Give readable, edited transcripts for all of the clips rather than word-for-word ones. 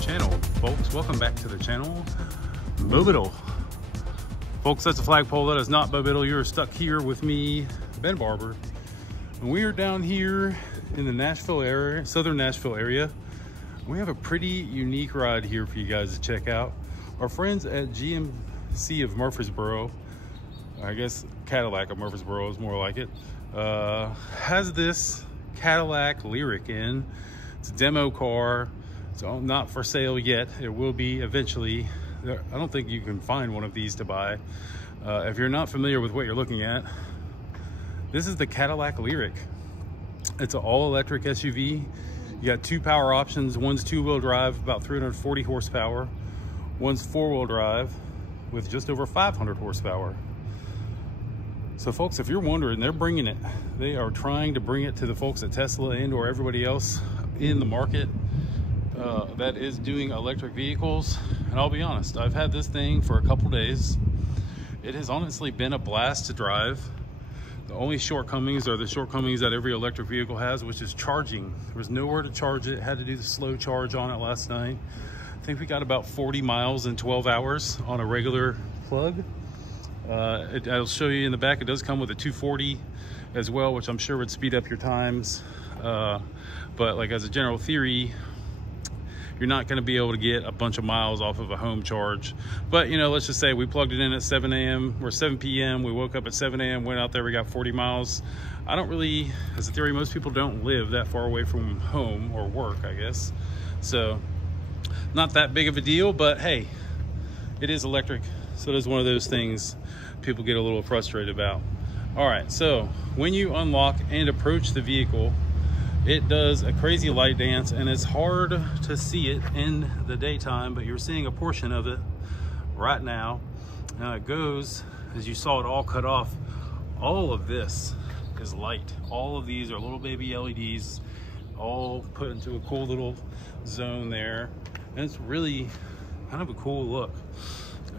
channel, folks. Welcome back to the channel. Bo Biddle. Folks, that's a flagpole. That is not Bo Biddle. You're stuck here with me, Ben Barber. And we are down here in the Nashville area, southern Nashville area. We have a pretty unique ride here for you guys to check out. Our friends at GMC of Murfreesboro, I guess Cadillac of Murfreesboro is more like it, has this Cadillac Lyric in. It's a demo car. It's not for sale yet. It will be eventually. I don't think you can find one of these to buy. If you're not familiar with what you're looking at, this is the Cadillac Lyric. It's an all-electric SUV. You got two power options. One's two-wheel drive, about 340 horsepower. One's four-wheel drive with just over 500 horsepower. So folks, if you're wondering, they're bringing it. They are trying to bring it to the folks at Tesla and or everybody else in the market that is doing electric vehicles. And I'll be honest, I've had this thing for a couple days. It has honestly been a blast to drive. The only shortcomings are the shortcomings that every electric vehicle has, which is charging. There was nowhere to charge it. Had to do the slow charge on it last night. I think we got about 40 miles in 12 hours on a regular plug. I'll show you in the back. It does come with a 240 as well, which I'm sure would speed up your times. But like as a general theory, you're not going to be able to get a bunch of miles off of a home charge. But you know, let's just say we plugged it in at 7 a.m. or 7 p.m. We woke up at 7 a.m. went out there, we got 40 miles. I don't really, as a theory, most people don't live that far away from home or work, I guess. So not that big of a deal, but hey, it is electric. So it is one of those things people get a little frustrated about. All right, so when you unlock and approach the vehicle, it does a crazy light dance, and it's hard to see it in the daytime, but you're seeing a portion of it right now. Now it goes, as you saw it all cut off, all of this is light. All of these are little baby LEDs, all put into a cool little zone there. And it's really kind of a cool look.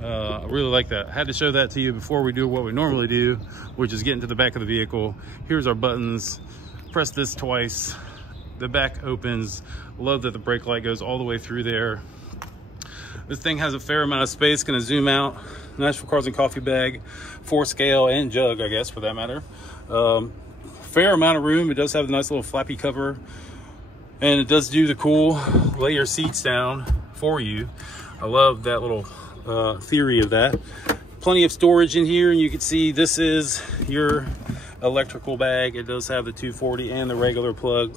I really like that. I had to show that to you before we do what we normally do, which is get into the back of the vehicle. Here's our buttons. Press this twice, the back opens. Love that the brake light goes all the way through there. This thing has a fair amount of space. Gonna zoom out. Nashville Cars and Coffee bag, 4-scale and jug, I guess, for that matter. Fair amount of room. It does have a nice little flappy cover, and it does do the cool lay your seats down for you. I love that little theory of that. Plenty of storage in here, and you can see this is your electrical bag. It does have the 240 and the regular plug.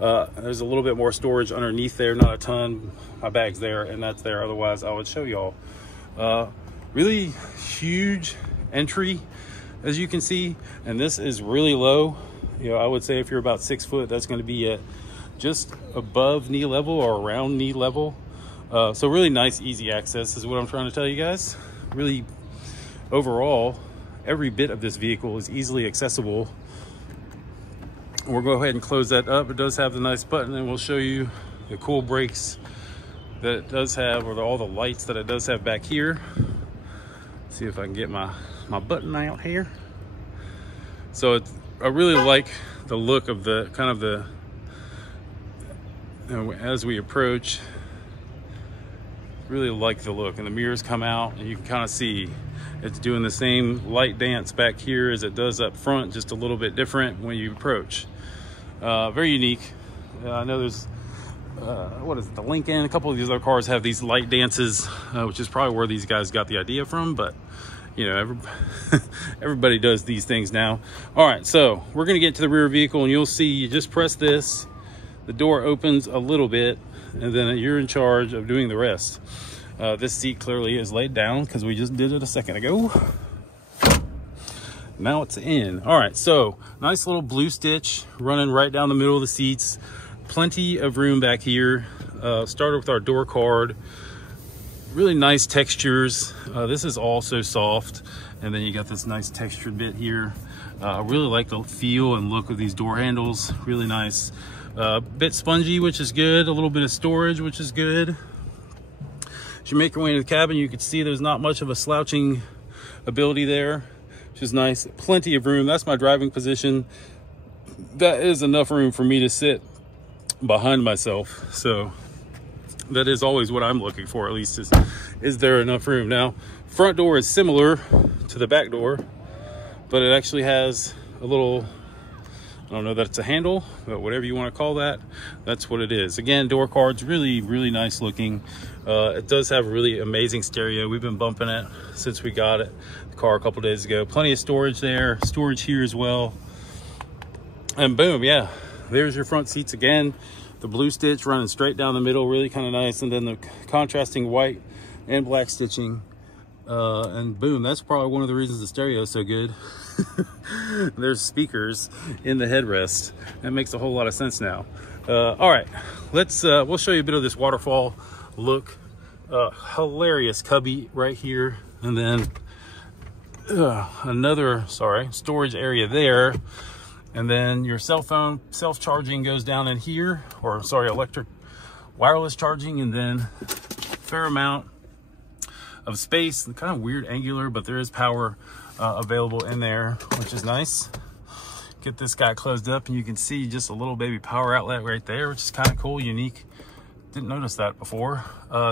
There's a little bit more storage underneath there, not a ton. My bag's there and that's there, otherwise I would show y'all. Really huge entry, as you can see, and this is really low. You know, I would say if you're about 6 foot, that's going to be at just above knee level or around knee level. So really nice, easy access is what I'm trying to tell you guys. Really, overall, every bit of this vehicle is easily accessible. We'll go ahead and close that up. It does have the nice button, and we'll show you the cool brakes that it does have, or all the lights that it does have back here. See if I can get my button out here. So I really like the look of the kind of the, you know, as we approach, really like the look, and the mirrors come out and you can kind of see it's doing the same light dance back here as it does up front, just a little bit different when you approach. Very unique. I know there's what is it, the Lincoln, a couple of these other cars have these light dances, which is probably where these guys got the idea from, but you know, everybody does these things now. All right, so we're gonna get to the rear vehicle, and you'll see you just press this, the door opens a little bit, and then you're in charge of doing the rest. This seat clearly is laid down because we just did it a second ago. Now it's in. All right, so nice little blue stitch running right down the middle of the seats. Plenty of room back here. Started with our door card. Really nice textures. This is also soft, and then you got this nice textured bit here. I really like the feel and look of these door handles. Really nice. Bit spongy, which is good. A little bit of storage, which is good. As you make your way into the cabin, you can see there's not much of a slouching ability there, which is nice. Plenty of room. That's my driving position. That is enough room for me to sit behind myself. So That is always what I'm looking for, at least, is there enough room? Now, front door is similar to the back door, but it actually has a little, I don't know that it's a handle, but whatever you want to call that, that's what it is. Again, door card's really, really nice looking. It does have a really amazing stereo. We've been bumping it since we got it, the car a couple days ago. Plenty of storage there, storage here as well. And boom, yeah, there's your front seats again. The blue stitch running straight down the middle, really kind of nice. And then the contrasting white and black stitching. And boom, that's probably one of the reasons the stereo is so good. There's speakers in the headrest. That makes a whole lot of sense now. All right, we'll show you a bit of this waterfall look. Hilarious cubby right here. And then another, storage area there. And then your cell phone self-charging goes down in here, or electric wireless charging, and then fair amount of space, kind of weird angular, but there is power available in there, which is nice. Get this guy closed up and you can see just a little baby power outlet right there, which is kind of cool, unique. Didn't notice that before.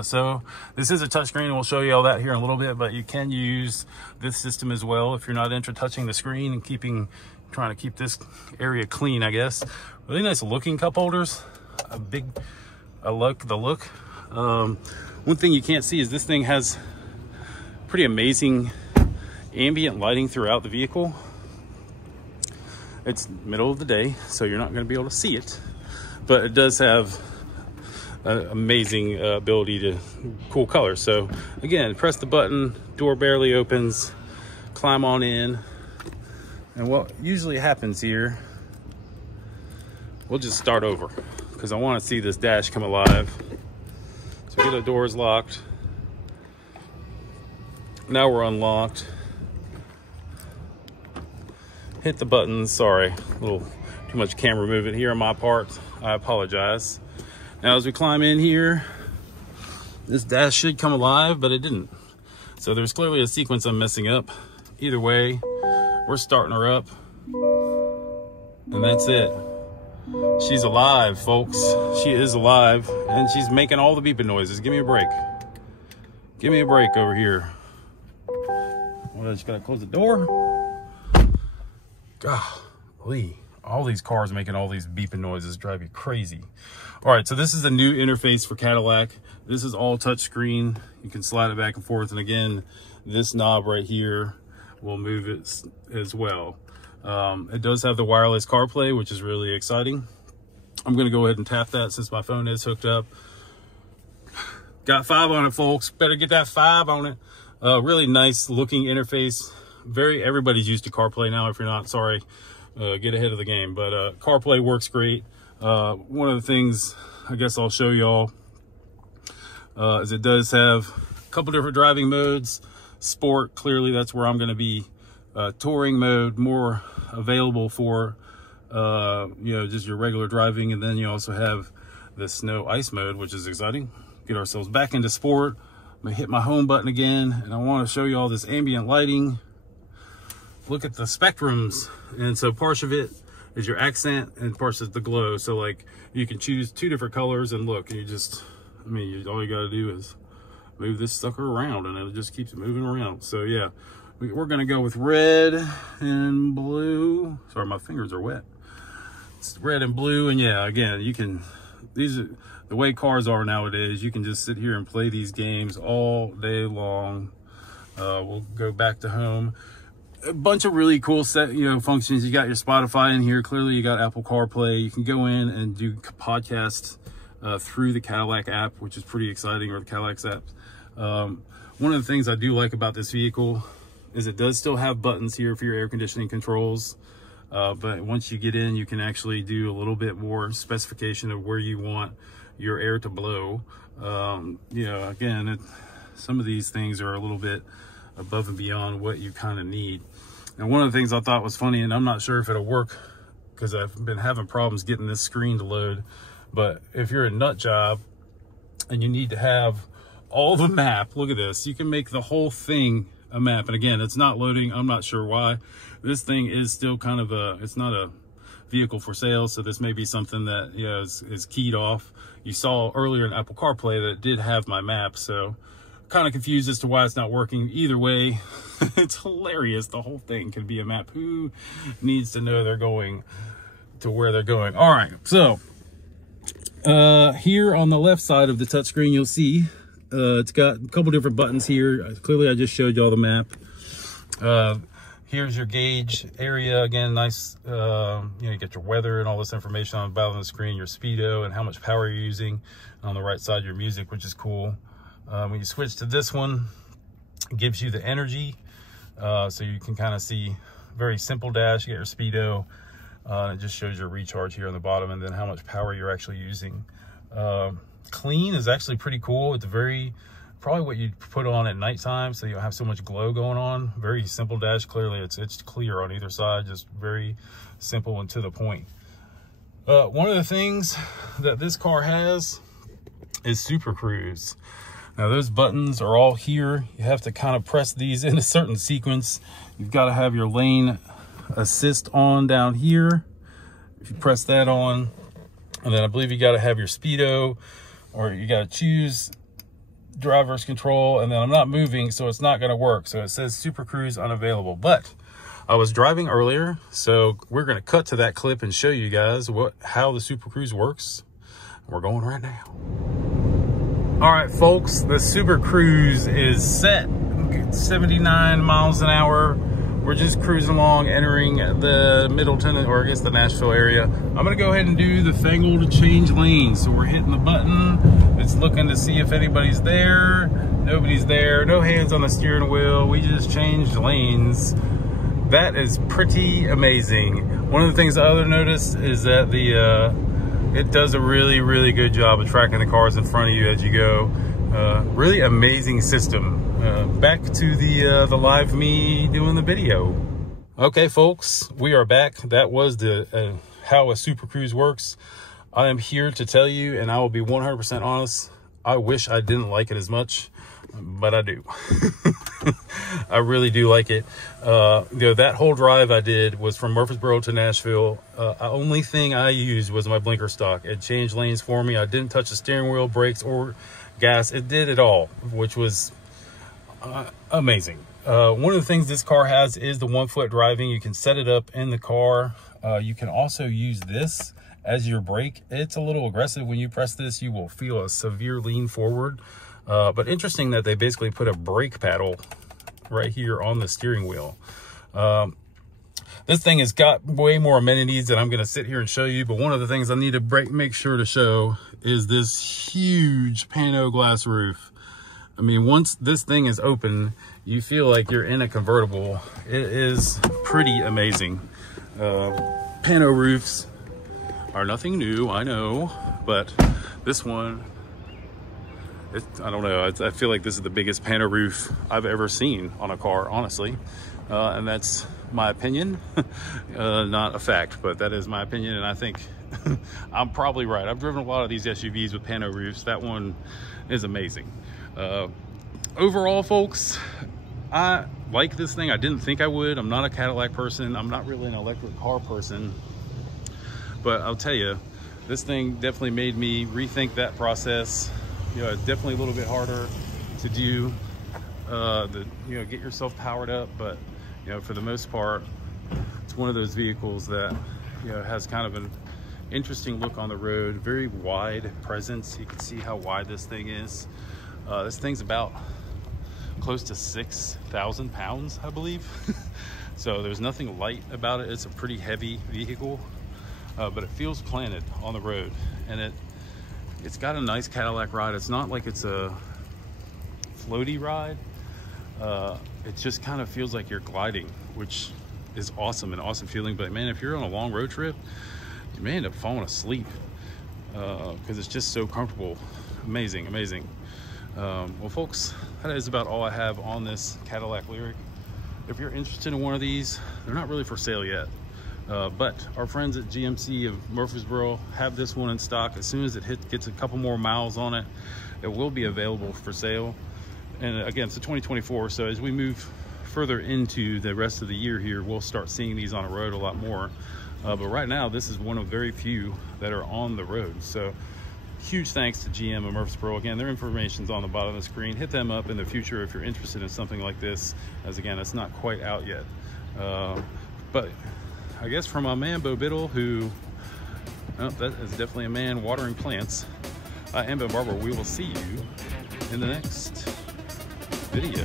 So this is a touchscreen, and we'll show you all that here in a little bit, but you can use this system as well if you're not into touching the screen and trying to keep this area clean, I guess. Really nice looking cup holders. I like the look. One thing you can't see is this thing has pretty amazing ambient lighting throughout the vehicle. It's middle of the day, so you're not going to be able to see it, but it does have an amazing ability to cool colors. So again, press the button, door barely opens, climb on in. And what usually happens here, we'll just start over because I want to see this dash come alive. So get the doors locked. Now we're unlocked. Hit the buttons. Sorry, a little too much camera movement here on my part. I apologize. Now as we climb in here, this dash should come alive, but it didn't. So there's clearly a sequence I'm messing up. Either way, we're starting her up, and that's it. She's alive, folks. She is alive, and she's making all the beeping noises. Give me a break. Give me a break over here. Well, I just gotta close the door. Golly, all these cars making all these beeping noises drive you crazy. All right, so this is a new interface for Cadillac. This is all touchscreen. You can slide it back and forth, and again, this knob right here will move it as well. It does have the wireless CarPlay, which is really exciting. I'm gonna go ahead and tap that since my phone is hooked up. Got 5 on it, folks. Better get that 5 on it. Really nice looking interface. Everybody's used to CarPlay now. If you're not, sorry, get ahead of the game. But CarPlay works great. One of the things I guess I'll show y'all is it does have a couple different driving modes. Sport, clearly that's where I'm going to be. Touring mode, more available for just your regular driving. And then you also have the snow ice mode, which is exciting. Get ourselves back into sport. I'm gonna hit my home button again, and I want to show you all this ambient lighting. Look at the spectrums. And so parts of it is your accent and parts is the glow. So like you can choose 2 different colors, and look, all you got to do is move this sucker around and it just keeps moving around. So yeah, we're gonna go with red and blue. Sorry, my fingers are wet. It's red and blue, and yeah, again, these are the way cars are nowadays. You can just sit here and play these games all day long. We'll go back to home. A bunch of really cool functions. You got your Spotify in here. Clearly you got Apple CarPlay. You can go in and do podcasts through the Cadillac app, which is pretty exciting, or the Cadillac's app. One of the things I do like about this vehicle is it does still have buttons here for your air conditioning controls. But once you get in, you can actually do a little bit more specification of where you want your air to blow. Again, some of these things are a little bit above and beyond what you kind of need. And one of the things I thought was funny, and I'm not sure if it'll work because I've been having problems getting this screen to load, but if you're a nut job and you need to have all the map, look at this, you can make the whole thing a map. And again, it's not loading. I'm not sure why. This thing is still kind of it's not a vehicle for sale. So this may be something that, you know, is keyed off. You saw earlier in Apple CarPlay that it did have my map, so kind of confused as to why it's not working. Either way, it's hilarious. The whole thing could be a map. Who needs to know they're going to where they're going? All right, so here on the left side of the touchscreen, you'll see it's got a couple different buttons here. Clearly, I just showed you all the map. Here's your gauge area. Again, nice, you know, you get your weather and all this information on the bottom of the screen, your speedo and how much power you're using. On the right side, your music, which is cool. When you switch to this one, it gives you the energy. So you can kind of see very simple dash, you get your speedo. It just shows your recharge here on the bottom and then how much power you're actually using. Clean is actually pretty cool. It's probably what you'd put on at nighttime, so you don't have so much glow going on. Very simple dash. Clearly it's clear on either side, just very simple and to the point. One of the things that this car has is Super Cruise. Now those buttons are all here. You have to kind of press these in a certain sequence. You've got to have your lane assist on down here. If you press that on, and then I believe you got to have your speedo, or you got to choose driver's control, and then I'm not moving, so it's not going to work. So it says Super Cruise unavailable, but I was driving earlier, so we're going to cut to that clip and show you guys how the Super Cruise works. We're going right now. All right, folks, the Super Cruise is set. 79 miles an hour. We're just cruising along, entering the Middleton, or I guess the Nashville area. I'm gonna go ahead and do the Fangle to change lanes. So we're hitting the button. It's looking to see if anybody's there. Nobody's there. No hands on the steering wheel. We just changed lanes. That is pretty amazing. One of the things I other noticed is that it does a really, really good job of tracking the cars in front of you as you go. Really amazing system. Back to the live me doing the video. Okay, folks, we are back. That was the how a Super Cruise works. I am here to tell you, and I will be 100% honest, I wish I didn't like it as much, but I do. I really do like it. You know, that whole drive I did was from Murfreesboro to Nashville. Only thing I used was my blinker stock. It changed lanes for me. I didn't touch the steering wheel, brakes, or gas. It did it all, which was amazing. One of the things this car has is the 1-foot driving. You can set it up in the car. You can also use this as your brake. It's a little aggressive. When you press this, you will feel a severe lean forward. But interesting that they basically put a brake paddle right here on the steering wheel. This thing has got way more amenities that I'm going to sit here and show you. But one of the things I need to make sure to show is this huge pano glass roof. I mean, once this thing is open, you feel like you're in a convertible. It is pretty amazing. Pano roofs are nothing new, I know, but this one, I don't know. I feel like this is the biggest pano roof I've ever seen on a car, honestly. And that's my opinion, not a fact, but that is my opinion. And I think I'm probably right. I've driven a lot of these SUVs with pano roofs. That one is amazing. Overall, folks, I like this thing. I didn't think I would. I'm not a Cadillac person. I'm not really an electric car person, but I'll tell you, this thing definitely made me rethink that process. You know, it's definitely a little bit harder to do, you know, get yourself powered up, but you know, for the most part, it's one of those vehicles that, you know, has kind of an interesting look on the road. Very wide presence. You can see how wide this thing is. This thing's about close to 6,000 pounds, I believe. So there's nothing light about it. It's a pretty heavy vehicle, but it feels planted on the road, and it's got a nice Cadillac ride. It's not like it's a floaty ride. It just kind of feels like you're gliding, which is awesome, an awesome feeling. But man, if you're on a long road trip, you may end up falling asleep because it's just so comfortable. Amazing, amazing. Well, folks, that is about all I have on this Cadillac Lyriq. If you're interested in one of these, they're not really for sale yet. But our friends at GMC of Murfreesboro have this one in stock. As soon as it gets a couple more miles on it, it will be available for sale. And again, it's a 2024, so as we move further into the rest of the year here, we'll start seeing these on the road a lot more. But right now, this is one of very few that are on the road. So huge thanks to GM and Murfreesboro. Again, their information's on the bottom of the screen. Hit them up in the future if you're interested in something like this, as again, it's not quite out yet. But I guess from my man Bo Biddle, who, well, that is definitely a man watering plants. I am Ben Barber. We will see you in the next video.